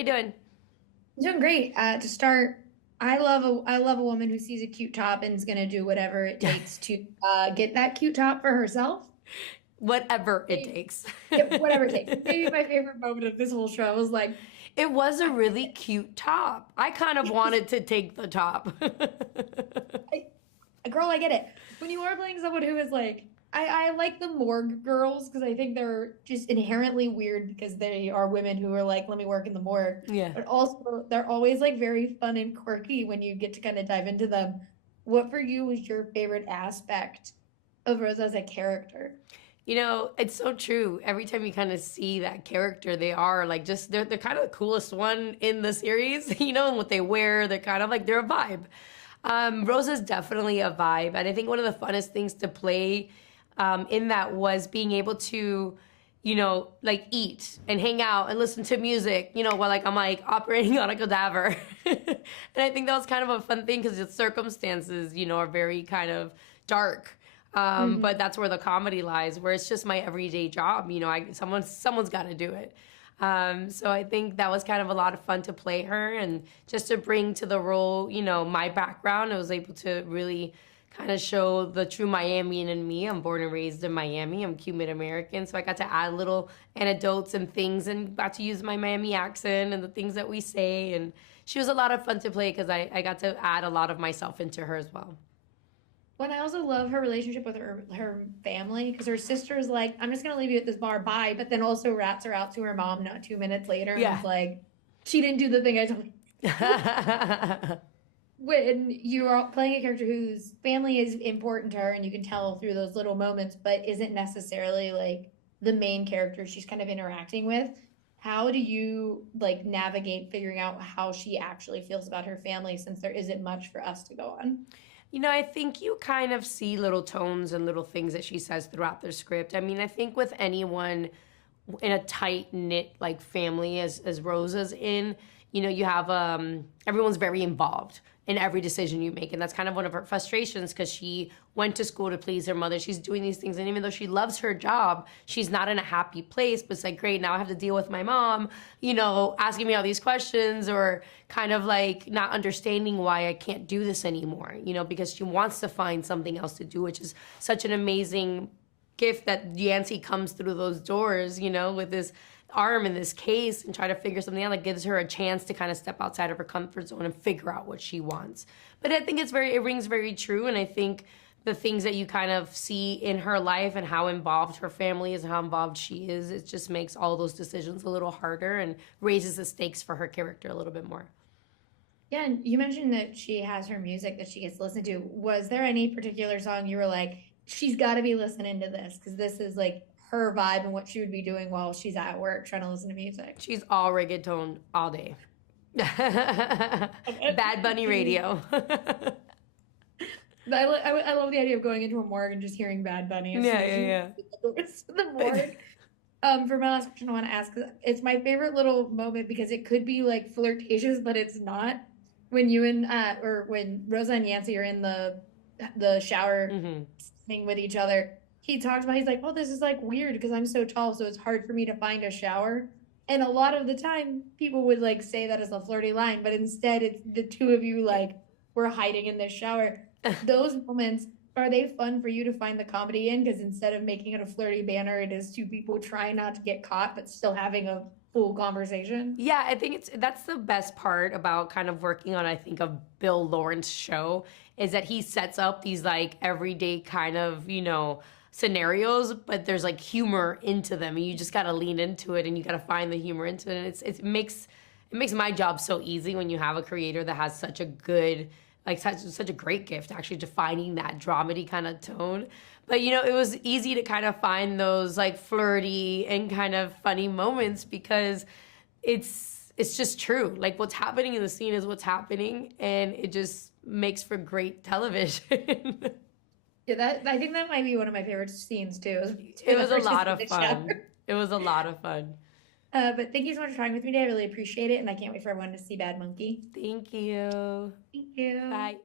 you doing? I'm doing great. To start, I love a woman who sees a cute top and is gonna do whatever it takes to get that cute top for herself. Whatever it takes. Yeah, whatever it takes. Maybe my favorite moment of this whole show was like, It was a I, really cute top. I kind of wanted to take the top. I, girl, I get it. When you are playing someone who is like, I like the morgue girls because I think they're just inherently weird because they are women who are like, let me work in the morgue. Yeah. But also, they're always like very fun and quirky when you get to kind of dive into them. What for you was your favorite aspect of Rose as a character? It's so true. Every time you kind of see that character, they are like just they're kind of the coolest one in the series, and what they wear, they're kind of like they're a vibe. Rosa's definitely a vibe, and I think one of the funnest things to play in that was being able to, like eat and hang out and listen to music, while like I'm like operating on a cadaver. And I think that was kind of a fun thing because the circumstances, are very kind of dark. But Hmm. that's where the comedy lies, where it's just my everyday job. Someone's got to do it. So I think that was kind of a lot of fun to play her and just to bring to the role, my background. I was able to really kind of show the true Miamian in me. I'm born and raised in Miami. I'm Cuban American, so I got to add little anecdotes and things, and got to use my Miami accent and the things that we say. And she was a lot of fun to play because I got to add a lot of myself into her as well. But I also love her relationship with her family because her sister is like, I'm just gonna leave you at this bar, bye. But then also rats her out to her mom not 2 minutes later and Yeah. is like, she didn't do the thing I told you. When you are playing a character whose family is important to her and you can tell through those little moments, but isn't necessarily like the main character she's kind of interacting with, how do you like navigate figuring out how she actually feels about her family since there isn't much for us to go on? I think you kind of see little tones and little things that she says throughout the script. I mean, I think with anyone in a tight knit like family as Rosa's in, you have everyone's very involved in every decision you make, and that's kind of one of her frustrations because she went to school to please her mother. She's doing these things, and even though she loves her job, she's not in a happy place. But it's like, great, now I have to deal with my mom, asking me all these questions or kind of like not understanding why I can't do this anymore, because she wants to find something else to do, which is such an amazing gift that Yancey comes through those doors, with this arm in this case and try to figure something out that gives her a chance to kind of step outside of her comfort zone and figure out what she wants. But I think it rings very true. And I think the things that you kind of see in her life and how involved her family is and how involved she is, it just makes all those decisions a little harder and raises the stakes for her character a little bit more. Yeah, and you mentioned that she has her music that she gets to listen to. Was there any particular song you were like, she's got to be listening to this because this is like her vibe and what she would be doing while she's at work trying to listen to music? She's all reggaeton all day. Bad Bunny radio. I love the idea of going into a morgue and just hearing Bad Bunny as soon Yeah, as yeah, you yeah. the morgue. For my last question, I want to ask, it's my favorite little moment because it could be like flirtatious, but it's not. When you and or when Rosa and Yancy are in the shower Hmm. sitting with each other, he talks about he's like, "Oh, this is like weird because I'm so tall, so it's hard for me to find a shower." And a lot of the time, people would like say that as a flirty line, but instead, it's the two of you like we're hiding in this shower. Those moments, are they fun for you to find the comedy in? Because instead of making it a flirty banner, it is two people trying not to get caught but still having a full conversation. Yeah, I think that's the best part about kind of working on, I think, a Bill Lawrence show is that he sets up these like everyday kind of, scenarios, but there's like humor into them. And you just gotta lean into it and you gotta find the humor into it. And it makes my job so easy when you have a creator that has such a good, like such a great gift actually defining that dramedy kind of tone. But it was easy to kind of find those like flirty and kind of funny moments because it's just true. Like what's happening in the scene is what's happening, and it just makes for great television. Yeah, that I think that might be one of my favorite scenes too. Is It was a whenever she's lot in of the fun. shower. It was a lot of fun. But thank you so much for talking with me today. I really appreciate it, and I can't wait for everyone to see Bad Monkey. Thank you. Thank you. Bye.